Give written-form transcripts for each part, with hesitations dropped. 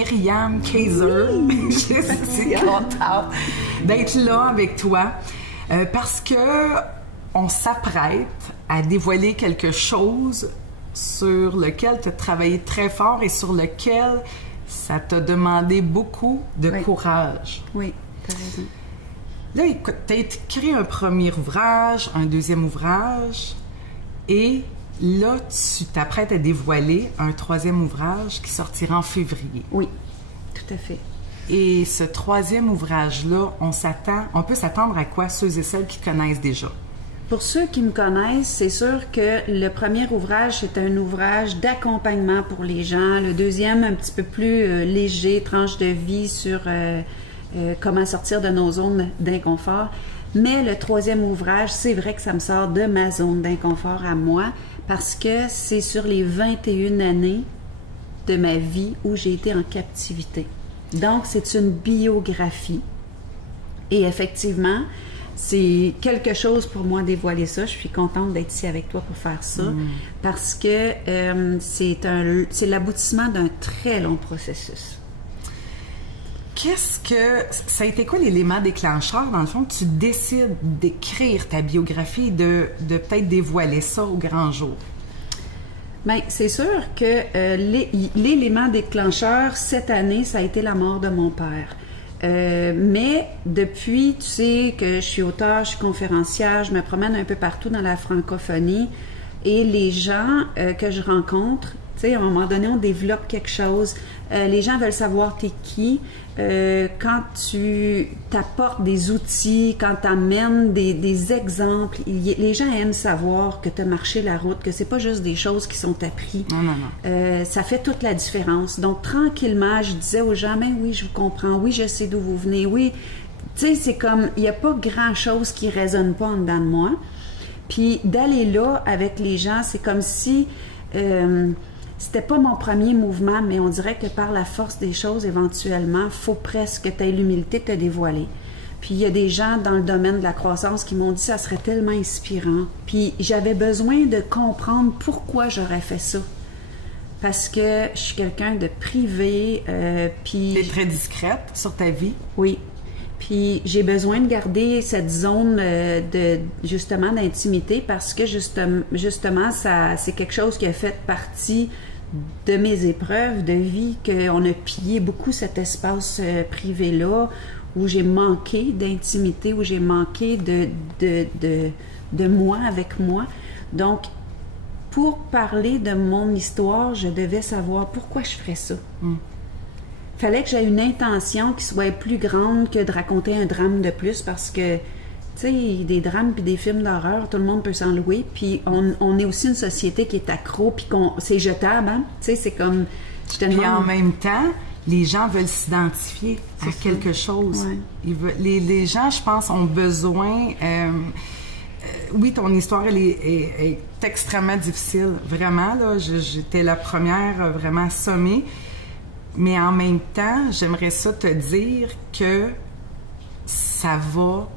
Myriam Kaiser. Je suis contente d'être là avec toi parce que on s'apprête à dévoiler quelque chose sur lequel tu as travaillé très fort et sur lequel ça t'a demandé beaucoup de courage. Oui, tu as raison. Là, écoute, tu as écrit un premier ouvrage, un deuxième ouvrage, et là, tu t'apprêtes à dévoiler un troisième ouvrage qui sortira en février. Oui, tout à fait. Et ce troisième ouvrage-là, on peut s'attendre à quoi, ceux et celles qui connaissent déjà? Pour ceux qui me connaissent, c'est sûr que le premier ouvrage, c'est un ouvrage d'accompagnement pour les gens. Le deuxième, un petit peu plus léger, tranche de vie sur comment sortir de nos zones d'inconfort. Mais le troisième ouvrage, c'est vrai que ça me sort de ma zone d'inconfort à moi parce que c'est sur les 21 années de ma vie où j'ai été en captivité. Donc, c'est une biographie. Et effectivement, c'est quelque chose pour moi dévoiler ça. Je suis contente d'être ici avec toi pour faire ça parce que c'est l'aboutissement d'un très long processus. Ça a été quoi l'élément déclencheur, dans le fond, que tu décides d'écrire ta biographie et de peut-être dévoiler ça au grand jour? Bien, c'est sûr que l'élément déclencheur cette année, ça a été la mort de mon père. Mais depuis, tu sais que je suis auteure, je suis conférencière, je me promène un peu partout dans la francophonie et les gens que je rencontre, tu sais, à un moment donné, on développe quelque chose. Les gens veulent savoir t'es qui. Quand tu t'apportes des outils, quand tu amènes des exemples, les gens aiment savoir que tu as marché la route, que c'est pas juste des choses qui sont apprises. Non. Ça fait toute la différence. Donc, tranquillement, je disais aux gens, ben oui, je vous comprends, oui, je sais d'où vous venez, oui. Tu sais, c'est comme, il n'y a pas grand-chose qui ne résonne pas en dedans de moi. Puis, d'aller là avec les gens, c'est comme si... c'était pas mon premier mouvement, mais on dirait que par la force des choses, éventuellement, il faut presque que tu aies l'humilité de te dévoiler. Puis il y a des gens dans le domaine de la croissance qui m'ont dit que ça serait tellement inspirant. Puis j'avais besoin de comprendre pourquoi j'aurais fait ça. Parce que je suis quelqu'un de privé. Puis tu es très discrète sur ta vie. Oui. Puis j'ai besoin de garder cette zone justement d'intimité parce que justement ça c'est quelque chose qui a fait partie de mes épreuves de vie, qu'on a pillé beaucoup cet espace privé-là où j'ai manqué d'intimité, où j'ai manqué de moi avec moi. Donc, pour parler de mon histoire, je devais savoir pourquoi je ferais ça. Fallait que j'aie une intention qui soit plus grande que de raconter un drame de plus parce que, tu sais, des drames puis des films d'horreur, tout le monde peut s'en louer. Puis on est aussi une société qui est accro puis c'est jetable, hein? Tu sais, c'est comme... Puis en même temps, les gens veulent s'identifier à quelque chose. Ouais. Les gens, je pense, ont besoin... oui, ton histoire, elle est extrêmement difficile. Vraiment, là, j'étais la première vraiment assommée. Mais en même temps, j'aimerais ça te dire que ça va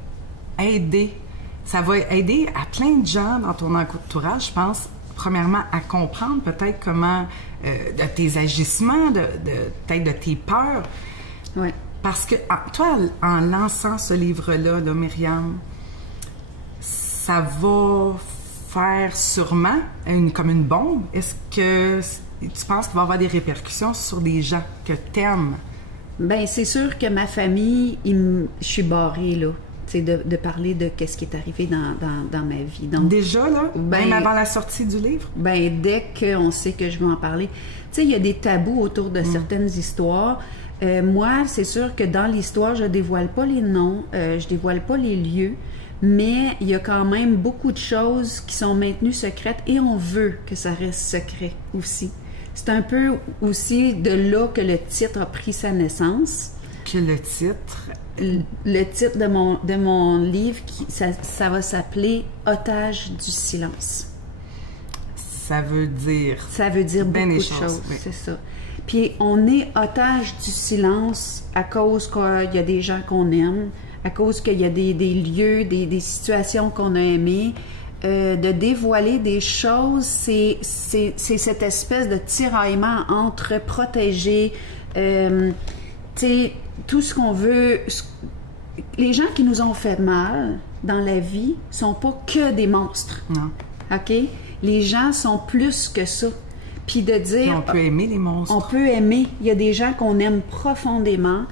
aider. Ça va aider à plein de gens dans ton entourage, je pense, premièrement, à comprendre peut-être comment, de tes agissements, peut-être de tes peurs. Oui. Parce que, toi, en lançant ce livre-là, là, Myriam, ça va faire sûrement comme une bombe. Est-ce que tu penses qu'il va y avoir des répercussions sur des gens que t'aimes? Bien, c'est sûr que ma famille, je suis barrée, là, de parler de qu'est-ce qui est arrivé dans ma vie. Donc, déjà, là? Même avant la sortie du livre? Bien, dès qu'on sait que je vais en parler. Tu sais, il y a des tabous autour de certaines histoires. Moi, c'est sûr que dans l'histoire, je dévoile pas les noms, je dévoile pas les lieux, mais il y a quand même beaucoup de choses qui sont maintenues secrètes et on veut que ça reste secret aussi. C'est un peu aussi de là que le titre a pris sa naissance. Que le titre? Le titre de mon livre, ça va s'appeler « Otage du silence ». Ça veut dire? Ça veut dire beaucoup de choses, oui. C'est ça. Puis on est otage du silence à cause qu'il y a des gens qu'on aime, à cause qu'il y a des lieux, des situations qu'on a aimées. de dévoiler des choses, c'est cette espèce de tiraillement entre protéger, tu sais, tout ce qu'on veut. Les gens qui nous ont fait mal dans la vie sont pas que des monstres. Non. OK? Les gens sont plus que ça. Puis de dire... Et on peut aimer les monstres. On peut aimer. Il y a des gens qu'on aime profondément.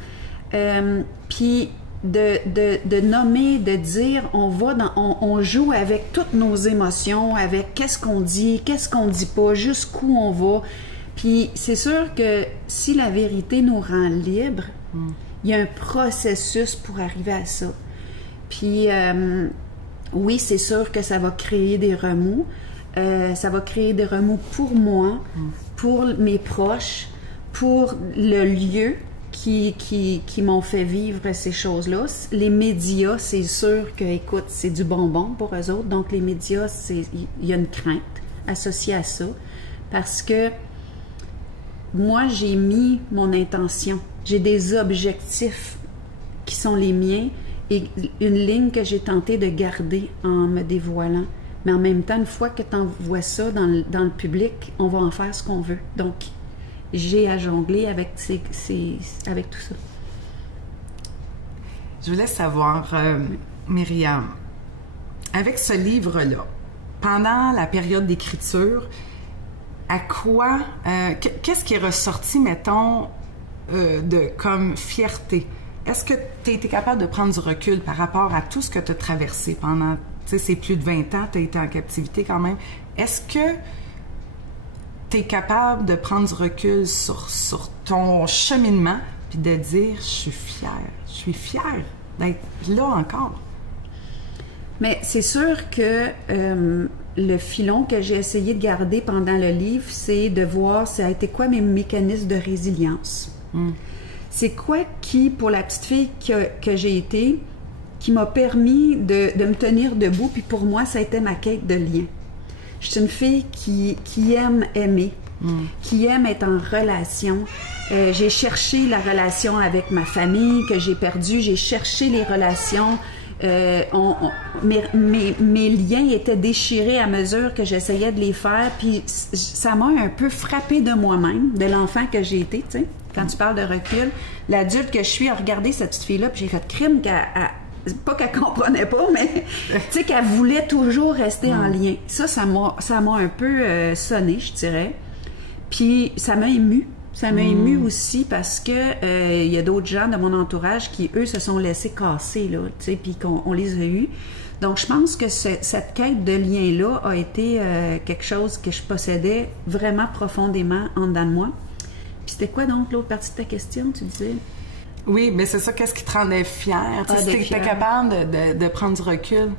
Puis de nommer, de dire, on joue avec toutes nos émotions, avec qu'est-ce qu'on dit pas, jusqu'où on va. Puis c'est sûr que si la vérité nous rend libres, il y a un processus pour arriver à ça. Puis oui, c'est sûr que ça va créer des remous. Ça va créer des remous pour moi, pour mes proches, pour le lieu qui m'ont fait vivre ces choses-là. Les médias, c'est sûr que, écoute, c'est du bonbon pour eux autres. Donc, les médias, il y a une crainte associée à ça. Parce que moi, j'ai mis mon intention. J'ai des objectifs qui sont les miens et une ligne que j'ai tenté de garder en me dévoilant. Mais en même temps, une fois que tu envoies ça dans le public, on va en faire ce qu'on veut. Donc, j'ai à jongler avec avec tout ça. Je voulais savoir, Myriam, avec ce livre-là, pendant la période d'écriture, à quoi, qu'est-ce qui est ressorti, mettons, comme fierté? Est-ce que tu as été capable de prendre du recul par rapport à tout ce que tu as traversé pendant, tu sais, c'est plus de 20 ans, tu as été en captivité quand même. Est-ce que tu es capable de prendre du recul sur ton cheminement puis de dire, je suis fière d'être là encore? Mais c'est sûr que le filon que j'ai essayé de garder pendant le livre, c'est de voir ça a été quoi mes mécanismes de résilience. C'est quoi qui, pour la petite fille que j'ai été, qui m'a permis de me tenir debout, puis pour moi, ça a été ma quête de lien. Je suis une fille qui aime aimer, qui aime être en relation. J'ai cherché la relation avec ma famille que j'ai perdue, j'ai cherché les relations. Mes liens étaient déchirés à mesure que j'essayais de les faire, puis ça m'a un peu frappée de moi-même, de l'enfant que j'ai été, tu sais. Quand tu parles de recul, l'adulte que je suis a regardé cette petite fille-là, puis j'ai fait crime pas qu'elle comprenait pas, mais tu sais qu'elle voulait toujours rester en lien. Ça m'a un peu sonné, je dirais. Puis ça m'a émue. Ça m'a émue aussi parce que y a d'autres gens de mon entourage qui, eux, se sont laissés casser, là, tu sais, puis qu'on les a eus. Donc, je pense que cette quête de lien-là a été quelque chose que je possédais vraiment profondément en dedans de moi. Puis c'était quoi donc l'autre partie de ta question, tu disais? Oui, mais c'est ça, qu'est-ce qui te rendait fière? Tu sais, t'es capable de prendre du recul,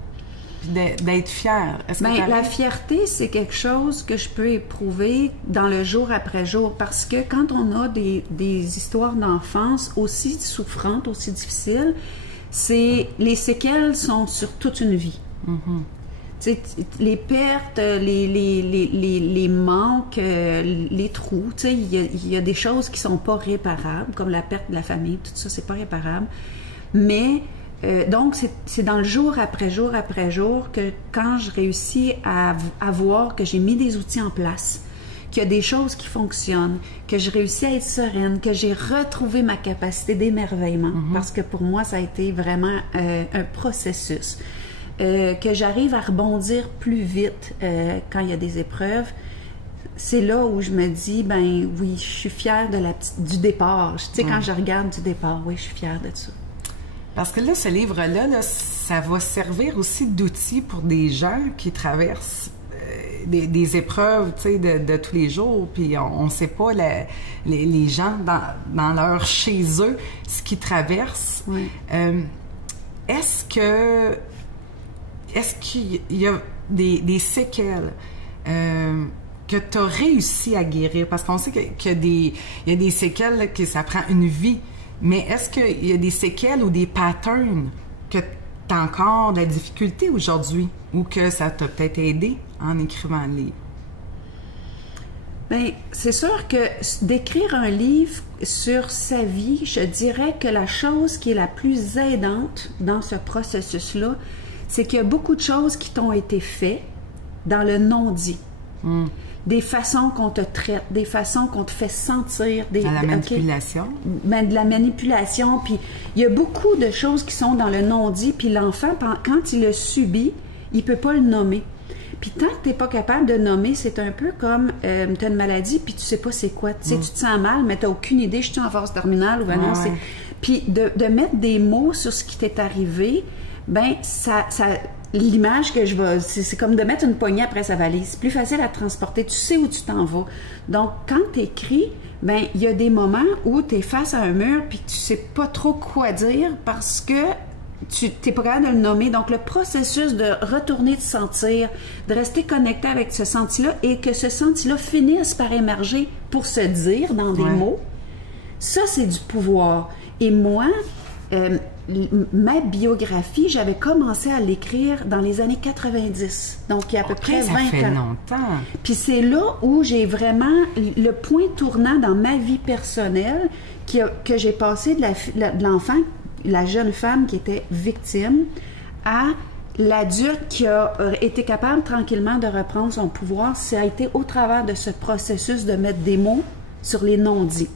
d'être fière. Bien, la fierté, c'est quelque chose que je peux éprouver dans le jour après jour, parce que quand on a des histoires d'enfance aussi souffrantes, aussi difficiles, les séquelles sont sur toute une vie. Tu sais, les pertes, les manques, les trous, tu sais, il y a des choses qui sont pas réparables, comme la perte de la famille, tout ça, c'est pas réparable. Mais, donc, c'est dans le jour après jour après jour que quand je réussis à voir que j'ai mis des outils en place, qu'il y a des choses qui fonctionnent, que je réussis à être sereine, que j'ai retrouvé ma capacité d'émerveillement, parce que pour moi, ça a été vraiment un processus. Que j'arrive à rebondir plus vite quand il y a des épreuves, c'est là où je me dis, ben oui, je suis fière du départ. Tu sais, quand je regarde du départ, oui, je suis fière de ça. Parce que là, ce livre-là, là, ça va servir aussi d'outil pour des gens qui traversent des épreuves, tu sais, de tous les jours, puis on ne sait pas les gens dans leur chez eux ce qu'ils traversent. Oui. Est-ce qu'il y a des séquelles que tu as réussi à guérir? Parce qu'on sait qu'il y a des séquelles là, que ça prend une vie. Mais est-ce qu'il y a des séquelles ou des patterns que tu as encore de la difficulté aujourd'hui ou que ça t'a peut-être aidé en écrivant le livre? Bien, c'est sûr que d'écrire un livre sur sa vie, je dirais que la chose qui est la plus aidante dans ce processus-là, c'est qu'il y a beaucoup de choses qui t'ont été faites dans le non-dit. Des façons qu'on te traite, des façons qu'on te fait sentir. De la manipulation. Ben, de la manipulation. Puis il y a beaucoup de choses qui sont dans le non-dit. Puis l'enfant, quand il le subit, il peut pas le nommer. Puis tant que tu n'es pas capable de nommer, c'est un peu comme tu as une maladie puis tu sais pas c'est quoi. Tu sais, tu te sens mal, mais tu n'as aucune idée, je suis en phase terminale ou non. Ouais. Puis de mettre des mots sur ce qui t'est arrivé, ben ça l'image que je vais... C'est comme de mettre une poignée après sa valise. C'est plus facile à transporter. Tu sais où tu t'en vas. Donc, quand tu écris, ben il y a des moments où tu es face à un mur puis tu sais pas trop quoi dire parce que tu n'es pas capable de le nommer. Donc, le processus de retourner te sentir, de rester connecté avec ce senti-là et que ce senti-là finisse par émerger pour se dire dans des mots, ça, c'est du pouvoir. Et moi, ma biographie, j'avais commencé à l'écrire dans les années 90. Donc, il y a à peu près 20 ans. Ça fait longtemps. Puis c'est là où j'ai vraiment le point tournant dans ma vie personnelle que j'ai passé de l'enfant, la jeune femme qui était victime, à l'adulte qui a été capable tranquillement de reprendre son pouvoir. Ça a été au travers de ce processus de mettre des mots sur les non-dits.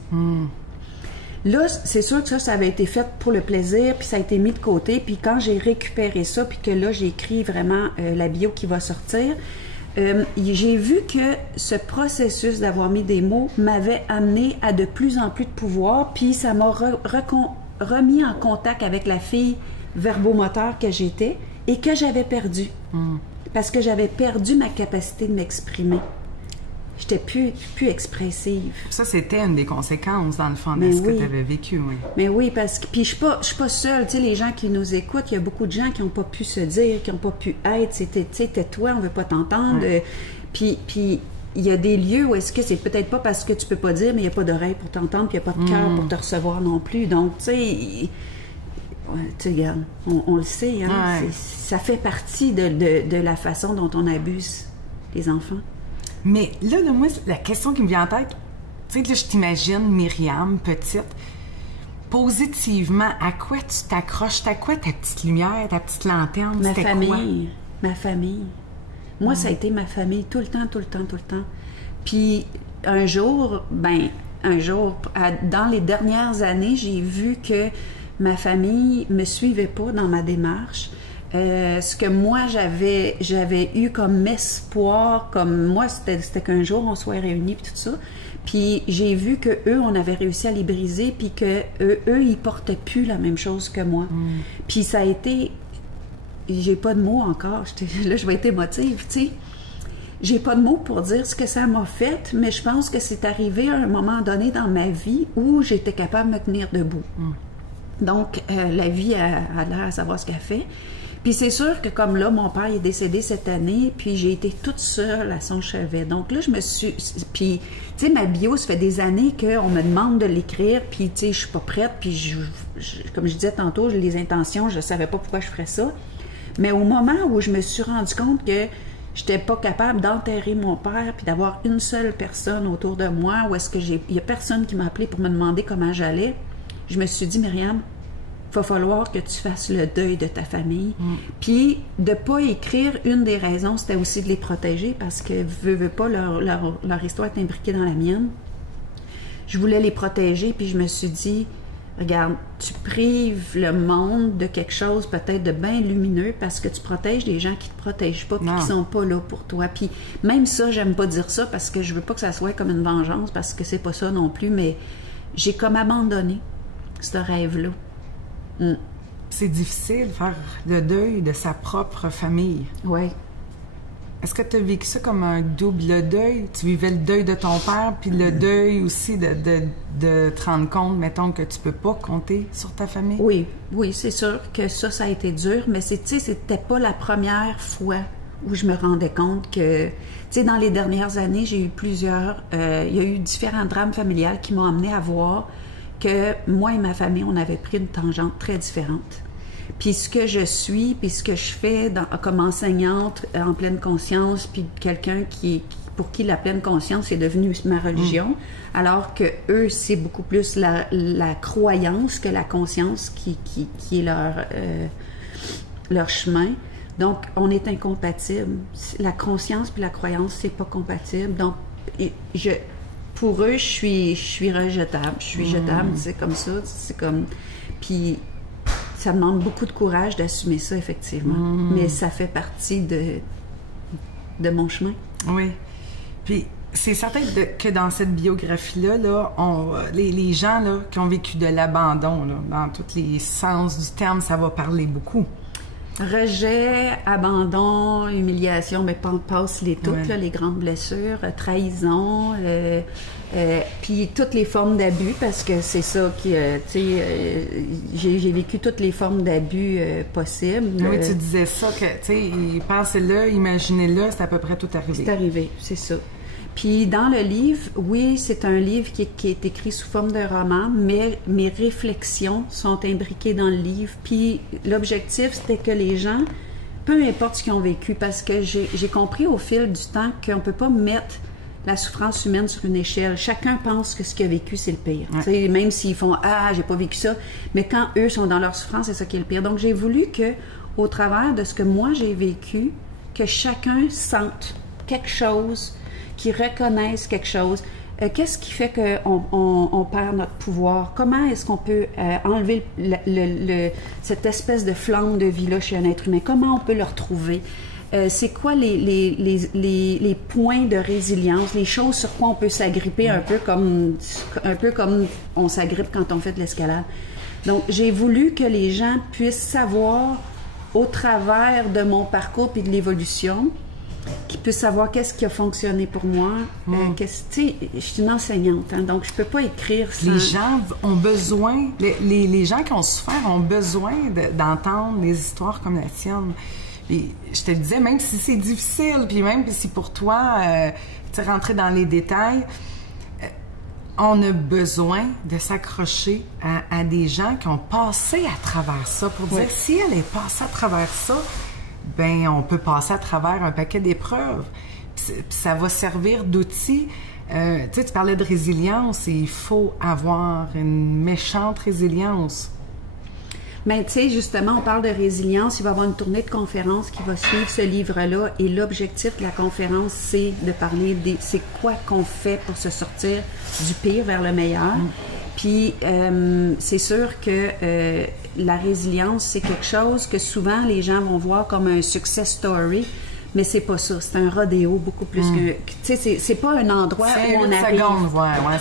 Là, c'est sûr que ça avait été fait pour le plaisir, puis ça a été mis de côté. Puis quand j'ai récupéré ça, puis que là, j'ai écrit vraiment la bio qui va sortir, j'ai vu que ce processus d'avoir mis des mots m'avait amené à de plus en plus de pouvoir, puis ça m'a remis en contact avec la fille verbomoteur que j'étais et que j'avais perdue. Parce que j'avais perdu ma capacité de m'exprimer. J'étais plus expressive. Ça, c'était une des conséquences, dans le fond, de ce que tu avais vécu, oui. Mais oui, parce que... Puis je suis pas seule. Tu sais, les gens qui nous écoutent, il y a beaucoup de gens qui n'ont pas pu se dire, qui n'ont pas pu être. C'était, tu sais, tais-toi, on veut pas t'entendre. Puis il y a des lieux où est-ce que c'est peut-être pas parce que tu peux pas dire, mais il n'y a pas d'oreille pour t'entendre, puis il n'y a pas de cœur pour te recevoir non plus. Donc, tu sais... tu regardes, on le sait, hein? Ça fait partie de la façon dont on abuse les enfants. Mais là, moi, la question qui me vient en tête, tu sais, là, je t'imagine Myriam, petite, positivement, à quoi tu t'accroches? T'as quoi ta petite lumière, ta petite lanterne? Ma famille. Ma famille. Moi, ça a été ma famille tout le temps. Puis un jour, dans les dernières années, j'ai vu que ma famille me suivait pas dans ma démarche. Ce que moi j'avais eu comme espoir, comme moi c'était qu'un jour on soit réunis puis tout ça, puis j'ai vu que eux on avait réussi à les briser puis que eux ils portaient plus la même chose que moi. Puis ça a été, j'ai pas de mots encore, là je vais être émotive, tu sais, j'ai pas de mots pour dire ce que ça m'a fait, mais je pense que c'est arrivé à un moment donné dans ma vie où j'étais capable de me tenir debout. Donc la vie a l'air à savoir ce qu'elle fait. Puis c'est sûr que comme là, mon père est décédé cette année, puis j'ai été toute seule à son chevet. Donc là, je me suis... Puis, tu sais, ma bio, ça fait des années qu'on me demande de l'écrire, puis tu sais, je suis pas prête, puis comme je disais tantôt, j'ai les intentions, je savais pas pourquoi je ferais ça. Mais au moment où je me suis rendu compte que j'étais pas capable d'enterrer mon père, puis d'avoir une seule personne autour de moi, où est-ce que il y a personne qui m'a appelé pour me demander comment j'allais, je me suis dit, Myriam, il va falloir que tu fasses le deuil de ta famille. Puis, de ne pas écrire, une des raisons, c'était aussi de les protéger parce que, veux pas, leur histoire est imbriquée dans la mienne. Je voulais les protéger, puis je me suis dit, regarde, tu prives le monde de quelque chose peut-être de bien lumineux parce que tu protèges des gens qui ne te protègent pas puis qui ne sont pas là pour toi. Puis, même ça, j'aime pas dire ça parce que je veux pas que ça soit comme une vengeance parce que c'est pas ça non plus, mais j'ai comme abandonné ce rêve-là. C'est difficile de faire le deuil de sa propre famille. Oui. Est-ce que tu as vécu ça comme un double deuil? Tu vivais le deuil de ton père, puis le deuil aussi de te rendre compte, mettons, que tu peux pas compter sur ta famille? Oui, c'est sûr que ça a été dur, mais tu sais, c'était pas la première fois où je me rendais compte que, tu sais, dans les dernières années, j'ai eu il y a eu différents drames familiales qui m'ont amené à voir que moi et ma famille, on avait pris une tangente très différente. Puis ce que je suis, puis ce que je fais comme enseignante en pleine conscience, puis quelqu'un pour qui la pleine conscience est devenue ma religion, alors que eux, c'est beaucoup plus la croyance que la conscience qui est leur chemin. Donc, on est incompatibles. La conscience puis la croyance, c'est pas compatible. Donc, pour eux, je suis rejetable. Je suis jetable, c'est comme ça. C'est comme... Puis, ça demande beaucoup de courage d'assumer ça, effectivement. Mais ça fait partie de mon chemin. Oui. Puis, c'est certain que dans cette biographie-là, les gens là, qui ont vécu de l'abandon, là, dans tous les sens du terme, ça va parler beaucoup. Rejet, abandon, humiliation, mais passe les toutes, là, les grandes blessures, trahison, puis toutes les formes d'abus, parce que c'est ça qui, j'ai vécu toutes les formes d'abus possibles. Oui, tu disais ça, que, tu sais, pensez-le, imaginez-le, c'est à peu près tout arrivé. C'est arrivé, c'est ça. Puis dans le livre, oui, c'est un livre qui est écrit sous forme de roman, mais mes réflexions sont imbriquées dans le livre. Puis l'objectif, c'était que les gens, peu importe ce qu'ils ont vécu, parce que j'ai compris au fil du temps qu'on ne peut pas mettre la souffrance humaine sur une échelle. Chacun pense que ce qu'il a vécu, c'est le pire. Ouais. Même s'ils font « Ah, j'ai pas vécu ça », mais quand eux sont dans leur souffrance, c'est ça qui est le pire. Donc j'ai voulu que, au travers de ce que moi j'ai vécu, que chacun sente quelque chose, qui reconnaissent quelque chose. Qu'est-ce qui fait qu'on perd notre pouvoir? Comment est-ce qu'on peut enlever cette espèce de flamme de vie-là chez un être humain? Comment on peut le retrouver? C'est quoi les points de résilience, les choses sur quoi on peut s'agripper, un peu comme on s'agrippe quand on fait de l'escalade. Donc, j'ai voulu que les gens puissent savoir, au travers de mon parcours et de l'évolution, qui puisse savoir qu'est-ce qui a fonctionné pour moi. Je suis une enseignante, hein, donc je peux pas écrire sans... Les gens ont besoin, les gens qui ont souffert ont besoin d'entendre des histoires comme la tienne. Et je te disais, même si c'est difficile, puis même si pour toi, tu es rentré dans les détails, on a besoin de s'accrocher à des gens qui ont passé à travers ça pour dire, si elle est passée à travers ça, ben on peut passer à travers un paquet d'épreuves. Puis ça va servir d'outil. Tu parlais de résilience et il faut avoir une méchante résilience. Mais tu sais, justement, on parle de résilience. Il va y avoir une tournée de conférences qui va suivre ce livre-là. Et l'objectif de la conférence, c'est de parler c'est quoi qu'on fait pour se sortir du pire vers le meilleur. Puis, c'est sûr que la résilience, c'est quelque chose que souvent les gens vont voir comme un success story, mais c'est pas ça. C'est un rodéo beaucoup plus que... Tu sais, c'est pas un endroit où on arrive...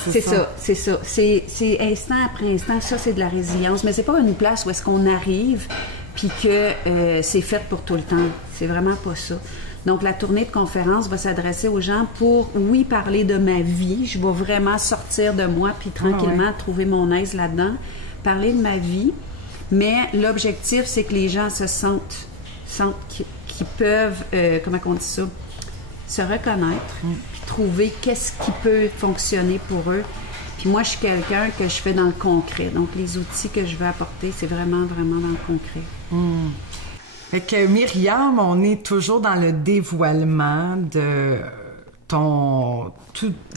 C'est ça, c'est ça. C'est instant après instant, ça, c'est de la résilience. Mais c'est pas une place où est-ce qu'on arrive puis que c'est fait pour tout le temps. C'est vraiment pas ça. Donc, la tournée de conférences va s'adresser aux gens pour, oui, parler de ma vie. Je vais vraiment sortir de moi puis tranquillement trouver mon aise là-dedans. Parler de ma vie. Mais l'objectif, c'est que les gens se sentent qu'ils peuvent, comment on dit ça, se reconnaître puis trouver qu'est-ce qui peut fonctionner pour eux. Puis moi, je suis quelqu'un que je fais dans le concret. Donc, les outils que je vais apporter, c'est vraiment, vraiment dans le concret. Fait que Myriam, on est toujours dans le dévoilement de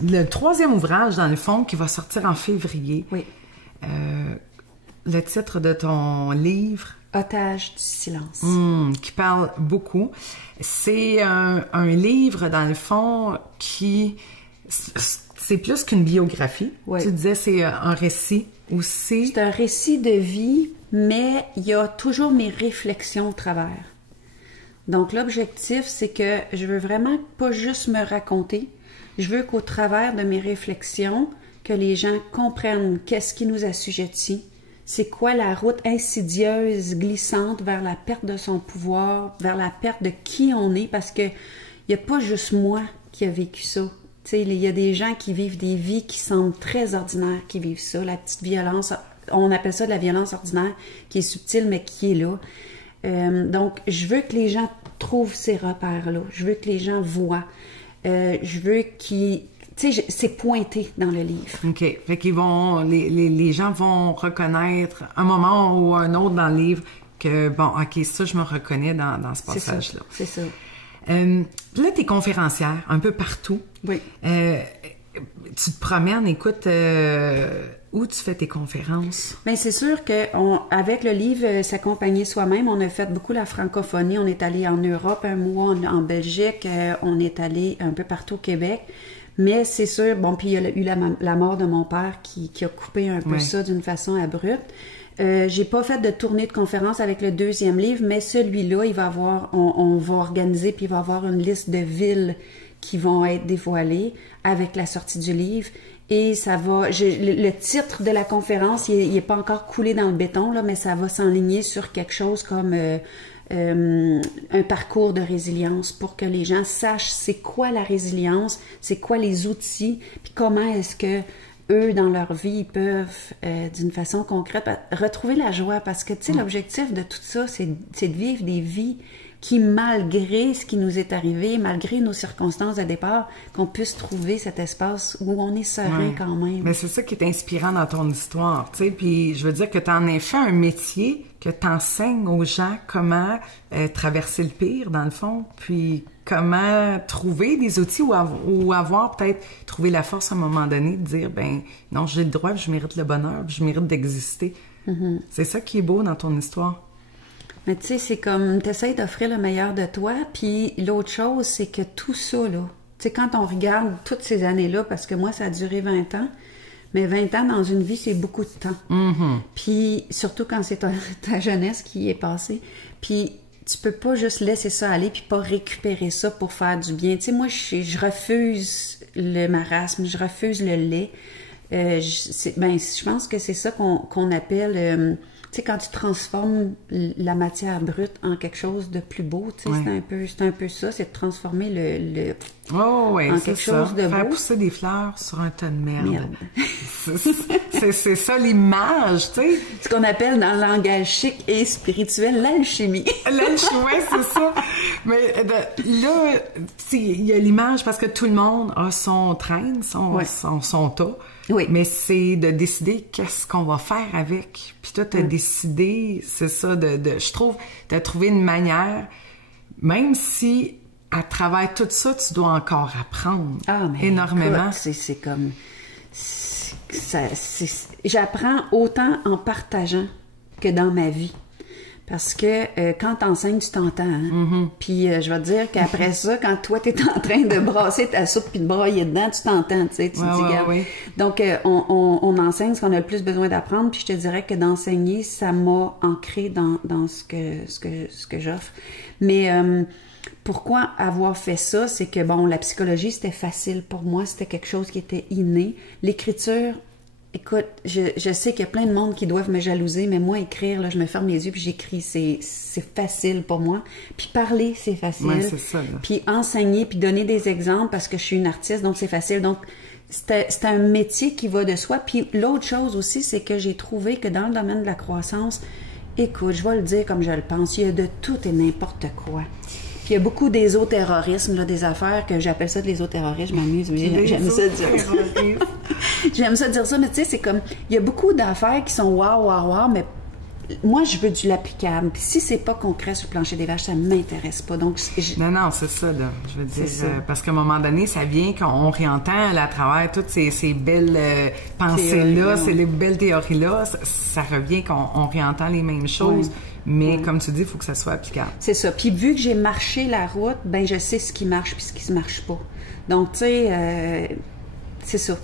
le 3e ouvrage, dans le fond, qui va sortir en février. Oui. Le titre de ton livre... Otage du silence. Qui parle beaucoup. C'est un livre, dans le fond, qui... C'est plus qu'une biographie. Oui. Tu disais c'est un récit aussi. C'est un récit de vie, mais il y a toujours mes réflexions au travers. Donc, l'objectif, c'est que je veux vraiment pas juste me raconter. Je veux qu'au travers de mes réflexions, que les gens comprennent qu'est-ce qui nous assujettit, c'est quoi la route insidieuse, glissante vers la perte de son pouvoir, vers la perte de qui on est, parce que il n'y a pas juste moi qui a vécu ça. Tu sais, il y a des gens qui vivent des vies qui semblent très ordinaires, qui vivent ça, la petite violence, on appelle ça de la violence ordinaire, qui est subtile, mais qui est là. Donc, je veux que les gens trouvent ces repères-là, je veux que les gens voient, je veux qu'ils... Tu sais, c'est pointé dans le livre. OK. Fait qu'ils vont... Les gens vont reconnaître un moment ou un autre dans le livre que, bon, OK, ça, je me reconnais dans ce passage-là. C'est ça. Là, t'es conférencière un peu partout. Oui. tu te promènes, écoute, où tu fais tes conférences? Bien, c'est sûr qu'avec le livre S'accompagner soi-même, on a fait beaucoup la francophonie. On est allé en Europe un mois, en Belgique, on est allé un peu partout au Québec. Mais c'est sûr, bon, puis il y a eu la mort de mon père qui a coupé un peu ça d'une façon abrupte. J'ai pas fait de tournée de conférences avec le deuxième livre, mais celui-là, il va avoir, on va organiser, puis il va avoir une liste de villes qui vont être dévoilées avec la sortie du livre. Et ça va, le titre de la conférence, il est pas encore coulé dans le béton, là, mais ça va s'enligner sur quelque chose comme un parcours de résilience pour que les gens sachent c'est quoi la résilience, c'est quoi les outils, puis comment est-ce que eux, dans leur vie, ils peuvent, d'une façon concrète, retrouver la joie. Parce que, tu sais, l'objectif de tout ça, c'est de vivre des vies qui, malgré ce qui nous est arrivé, malgré nos circonstances de départ, qu'on puisse trouver cet espace où on est serein quand même. Mais c'est ça qui est inspirant dans ton histoire, tu sais. Puis je veux dire que tu en as fait un métier, que tu enseignes aux gens comment traverser le pire, dans le fond, puis comment trouver des outils ou avoir peut-être trouvé la force à un moment donné de dire, ben non, j'ai le droit, je mérite le bonheur, je mérite d'exister. Mm-hmm. C'est ça qui est beau dans ton histoire. Mais tu sais, c'est comme, t'essayes d'offrir le meilleur de toi, puis l'autre chose, c'est que tout ça, là, tu sais, quand on regarde toutes ces années-là, parce que moi, ça a duré 20 ans, mais 20 ans dans une vie, c'est beaucoup de temps. Mm-hmm. Puis, surtout quand c'est ta jeunesse qui est passée, puis tu peux pas juste laisser ça aller puis pas récupérer ça pour faire du bien. Tu sais, moi, je refuse le marasme, je refuse le lait. Je pense que c'est ça qu'on appelle... tu sais, quand tu transformes la matière brute en quelque chose de plus beau, tu sais, c'est un peu ça, c'est de transformer en quelque chose de beau. Faire pousser des fleurs sur un tas de merde. C'est ça l'image, tu sais. Ce qu'on appelle dans le langage chic et spirituel l'alchimie. L'alchimie, c'est ça. Mais là, il y a l'image parce que tout le monde a son train, son tas. Oui. Mais c'est de décider qu'est-ce qu'on va faire avec. Puis toi, t'as décidé, c'est ça, je trouve, t'as trouvé une manière, même si à travers tout ça, tu dois encore apprendre énormément. Écoute, c'est comme... j'apprends autant en partageant que dans ma vie. Parce que quand t'enseignes, tu t'entends. Hein? Mm-hmm. Puis je vais te dire qu'après ça, quand toi, t'es en train de brasser ta soupe puis de brailler dedans, tu t'entends, tu sais, tu te dis, regarde. Ouais. Donc, on enseigne ce qu'on a le plus besoin d'apprendre, puis je te dirais que d'enseigner, ça m'a ancré dans ce que j'offre. Mais pourquoi avoir fait ça? C'est que, bon, la psychologie, c'était facile pour moi, c'était quelque chose qui était inné. L'écriture... Écoute, je sais qu'il y a plein de monde qui doivent me jalouser, mais moi, écrire, là, je me ferme les yeux puis j'écris, c'est facile pour moi. Puis parler, c'est facile. Ouais, c'est ça, là. Puis enseigner, puis donner des exemples parce que je suis une artiste, donc c'est facile. Donc, c'est un métier qui va de soi. Puis l'autre chose aussi, c'est que j'ai trouvé que dans le domaine de la croissance, écoute, je vais le dire comme je le pense, il y a de tout et n'importe quoi. Puis il y a beaucoup d'ésoterrorisme, là, des affaires que j'appelle ça de l'ésoterrorisme, je m'amuse, j'aime ça dire ça. J'aime ça dire ça, mais tu sais, c'est comme, il y a beaucoup d'affaires qui sont wow, mais moi, je veux du l'applicable. Puis si c'est pas concret sur le plancher des vaches, ça m'intéresse pas. Donc, Non, c'est ça, là. Je veux dire, parce qu'à un moment donné, ça vient qu'on réentend là, à travers toutes ces belles pensées-là, ces belles théories-là, ça revient qu'on réentend les mêmes choses. Ouais. Mais comme tu dis, il faut que ça soit applicable. C'est ça. Puis vu que j'ai marché la route, ben je sais ce qui marche puis ce qui ne marche pas. Donc, tu sais, c'est ça.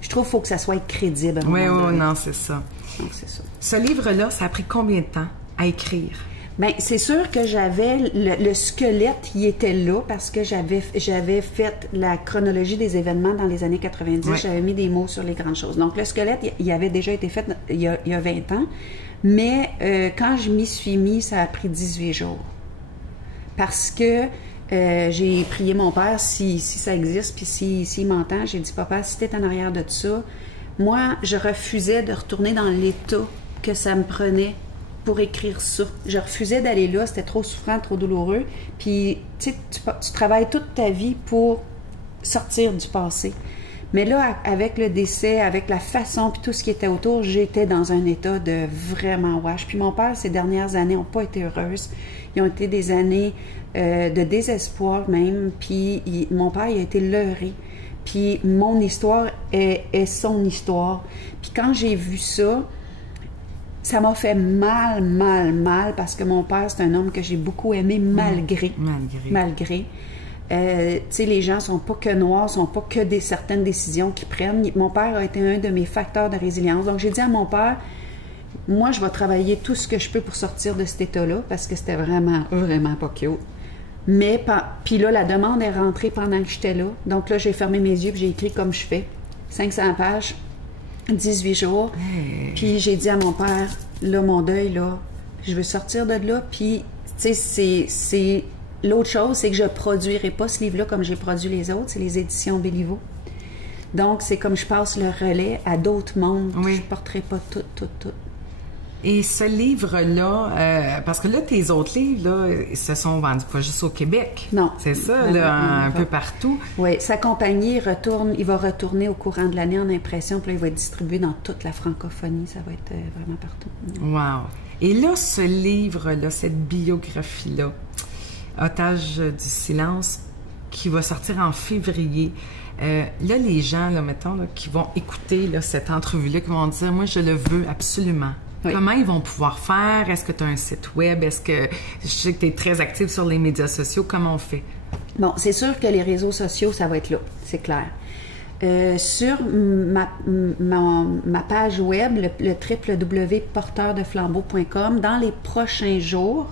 Je trouve qu'il faut que ça soit crédible. Oui, non, c'est ça. Donc, c'est ça. Ce livre-là, ça a pris combien de temps à écrire? Bien, c'est sûr que j'avais... Le squelette, il était là parce que j'avais fait la chronologie des événements dans les années 90. Ouais. J'avais mis des mots sur les grandes choses. Donc, le squelette, il avait déjà été fait il y a 20 ans. Mais quand je m'y suis mis, ça a pris 18 jours. Parce que j'ai prié mon père, si ça existe, puis s'il m'entend, j'ai dit, papa, si t'es en arrière de ça, moi, je refusais de retourner dans l'état que ça me prenait pour écrire ça. Je refusais d'aller là, c'était trop souffrant, trop douloureux. Puis, tu sais, tu travailles toute ta vie pour sortir du passé. Mais là, avec le décès, avec la façon, puis tout ce qui était autour, j'étais dans un état de vraiment wash. Puis mon père, ces dernières années, n'ont pas été heureuses. Ils ont été des années de désespoir même. Puis mon père, il a été leurré. Puis mon histoire est son histoire. Puis quand j'ai vu ça, ça m'a fait mal, parce que mon père, c'est un homme que j'ai beaucoup aimé malgré. Tu sais, les gens sont pas que noirs, sont pas que certaines décisions qu'ils prennent. Mon père a été un de mes facteurs de résilience. Donc, j'ai dit à mon père, moi, je vais travailler tout ce que je peux pour sortir de cet état-là, parce que c'était vraiment pas cute. Mais, puis là, la demande est rentrée pendant que j'étais là. Donc là, j'ai fermé mes yeux et j'ai écrit comme je fais. 500 pages, 18 jours. Puis j'ai dit à mon père, là, mon deuil, là, je veux sortir de là. Puis, tu sais, c'est... L'autre chose, c'est que je ne produirai pas ce livre-là comme j'ai produit les autres. C'est les éditions Béliveau. Donc, c'est comme je passe le relais à d'autres mondes. Je ne porterai pas tout. Et ce livre-là, parce que là, tes autres livres, là, ils se sont vendus pas juste au Québec. Non. C'est ça, là, un peu partout. Oui, sa compagnie il va retourner au courant de l'année en impression, puis là, il va être distribué dans toute la francophonie. Ça va être vraiment partout. Wow. Et là, ce livre-là, cette biographie-là, Otage du silence, qui va sortir en février. Là, les gens, là, mettons, là, qui vont écouter là, cette entrevue-là, qui vont dire, moi, je le veux absolument. Oui. Comment ils vont pouvoir faire? Est-ce que tu as un site web? Est-ce que je sais que tu es très active sur les médias sociaux? Comment on fait? Bon, c'est sûr que les réseaux sociaux, ça va être là, c'est clair. Sur ma page web, le www.porteurdeflambeau.com, dans les prochains jours,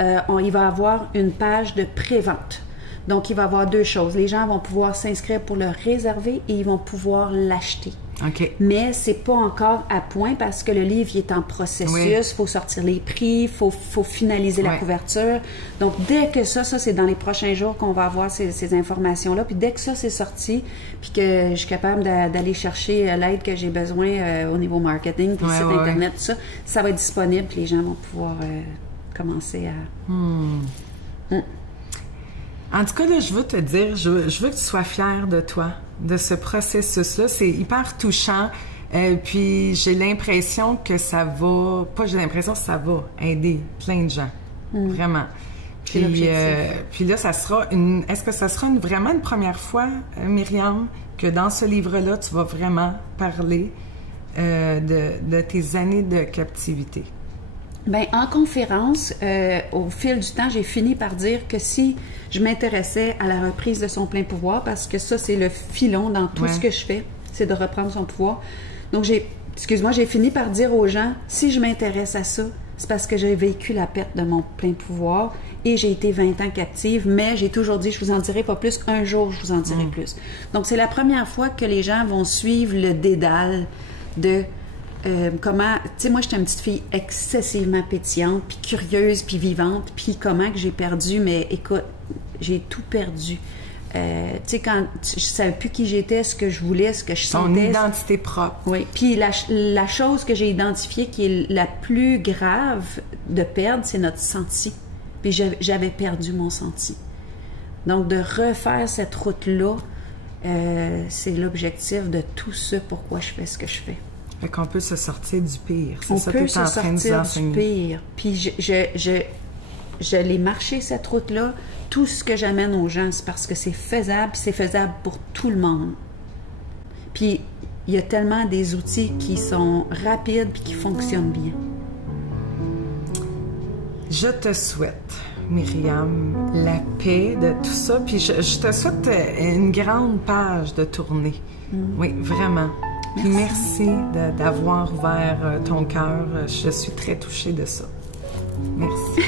il va y avoir une page de pré-vente. Donc, il va y avoir deux choses. Les gens vont pouvoir s'inscrire pour le réserver et ils vont pouvoir l'acheter. OK. Mais c'est pas encore à point parce que le livre il est en processus. Il faut sortir les prix, il faut finaliser la couverture. Donc, dès que ça c'est dans les prochains jours qu'on va avoir ces informations-là. Puis dès que ça, c'est sorti, puis que je suis capable d'aller chercher l'aide que j'ai besoin au niveau marketing, puis le site Internet, tout ça, ça va être disponible. Puis les gens vont pouvoir commencer à... En tout cas, là, je veux te dire, je veux que tu sois fière de toi, de ce processus-là. C'est hyper touchant. Puis j'ai l'impression que ça va... Pas j'ai l'impression que ça va aider plein de gens. Vraiment. Puis là, ça sera une... Est-ce que ça sera vraiment une première fois, Myriam, que dans ce livre-là, tu vas vraiment parler de tes années de captivité? Bien, en conférence, au fil du temps, j'ai fini par dire que si je m'intéressais à la reprise de son plein pouvoir, parce que ça, c'est le filon dans tout ce que je fais, c'est de reprendre son pouvoir. Donc, j'ai fini par dire aux gens, si je m'intéresse à ça, c'est parce que j'ai vécu la perte de mon plein pouvoir et j'ai été 20 ans captive, mais j'ai toujours dit, je vous en dirai pas plus, un jour, je vous en dirai plus. Donc, c'est la première fois que les gens vont suivre le dédale de... comment, tu sais, moi, j'étais une petite fille excessivement pétillante, puis curieuse, puis vivante, puis comment que j'ai perdu, mais écoute, j'ai tout perdu. Tu sais, quand je savais plus qui j'étais, ce que je voulais, ce que je sentais. Ton identité propre. Oui, puis la chose que j'ai identifiée qui est la plus grave de perdre, c'est notre senti. Puis j'avais perdu mon senti. Donc, de refaire cette route-là, c'est l'objectif de tout ce pourquoi je fais ce que je fais. Fait qu'on peut se sortir du pire. On peut se sortir du pire. Puis je l'ai marché, cette route-là. Tout ce que j'amène aux gens, c'est parce que c'est faisable pour tout le monde. Puis il y a tellement des outils qui sont rapides et qui fonctionnent bien. Je te souhaite, Myriam, la paix de tout ça. Puis je te souhaite une grande page de tournée. Oui, vraiment. Puis merci d'avoir ouvert ton cœur. Je suis très touchée de ça. Merci.